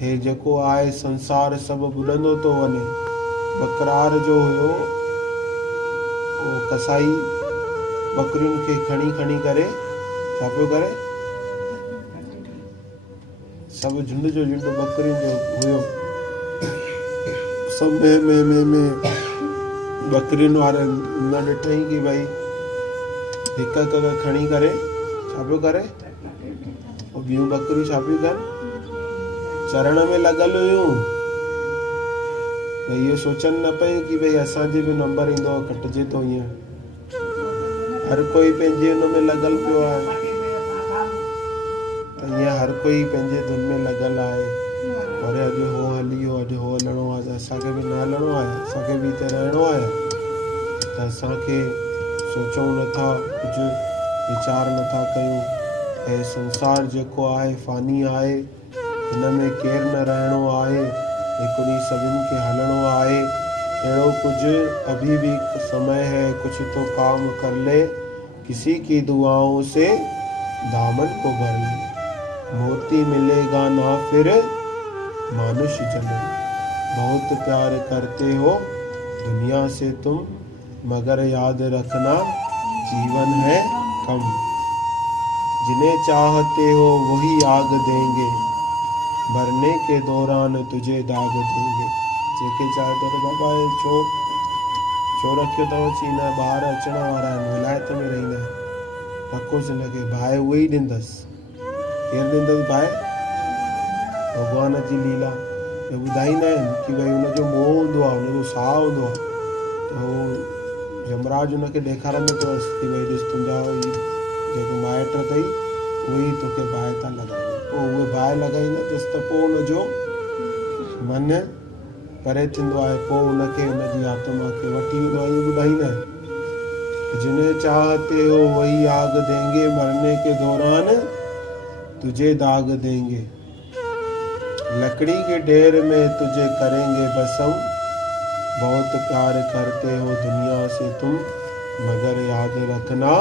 हे जेको आहे संसार सभु बुॾंदो थो वञे। बकरार जो हुयो उहो कसाई बकरियुनि खे खणी खणी करे छा पियो करे, सभु झुंड जो झुंड बकरियुनि जो हुयो। सभु में बकरियुनि वारे न ॾिठईं कि भई हिक हिक खणी करे छा पियो करे, ऐं ॿियूं बकरियूं छा पियूं कनि, चरण में लॻल हुयूं। भई इहो सोचनि न पियूं कि भई असांजे बि नंबर ईंदो, कटिजे थो। ईअं हर कोई पंहिंजे हुन में लॻल पियो आहे, ईअं हर कोई पंहिंजे धुन में लॻल आहे। अरे अॼु हो हली वियो, अॼु हो हलणो आहे, त असांखे बि न हलणो आहे, असांखे बि हिते रहणो आहे। त असांखे सोचूं नथा, कुझु वीचार नथा कयूं। हे संसार जेको आहे फ़ानी आहे, हिन में केरु न रहणो आहे, हिकु ॾींहुं सभिनि खे हलणो आहे। अहिड़ो कुझु अभी भी समय है, कुछ तो काम कर ले, किसी की दुआओं से दामन को भर ले। मोती मिलेगा ना फिर मानुष जन्म, बहुत प्यार करते हो दुनिया से तुम, मगर याद रखना जीवन है कम। जिन्हें चाहते हो वही आग देंगे, मरने के दौरान तुझे दाग देंगे। जेके चाहते हो बाबा छो रखियो अथव, चीन ॿार अचण वारा आहिनि, विलायत में रहंदा आहिनि, रखोसि हिनखे, बाहि उहे ई ॾींदसि। केरु ॾींदसि बाहि? भॻवान जी लीला। ॿुधाईंदा आहिनि कि भई हुनजो मोह हूंदो आहे, हुनजो साह हूंदो आहे, त उहो यमराज हुनखे ॾेखारंदो अथसि कि भई ॾिस तुंहिंजा जेके माइट अथई उहे ई तोखे बाहि था लॻाइनि। पोइ उहे बाहि लॻाईंदसि त पोइ हुनजो मन परे थींदो आहे, पोइ हुनखे हुनजी आत्मा खे वठी वेंदो आहे। इहो ॿुधाईंदा आहिनि, जिन्हें चाहते हो वही आग देंगे, मरने के दौरान तुझे दाग देंगे, लकड़ी के ढेर में तुझे करेंगे भस्म, बहुत प्यार करते हो दुनिया से तुम, मगर याद रखना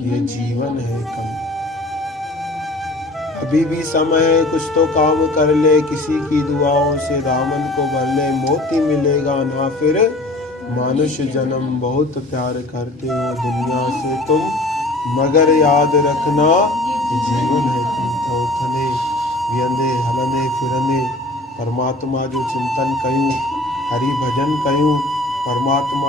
ये जीवन है कम। अभी भी समय है, कुछ तो काम कर ले, किसी की दुआओं से दामन को भर ले। मोती मिलेगा ना फिर मानुष जन्म, बहुत प्यार करते हो दुनिया से तुम, मगर याद रखना जीवन है कम। तो उथंदे विहंदे हलंदे फिरंदे परमात्मा जो चिंतन कयूं, हरि भजन कयूं, परमात्मा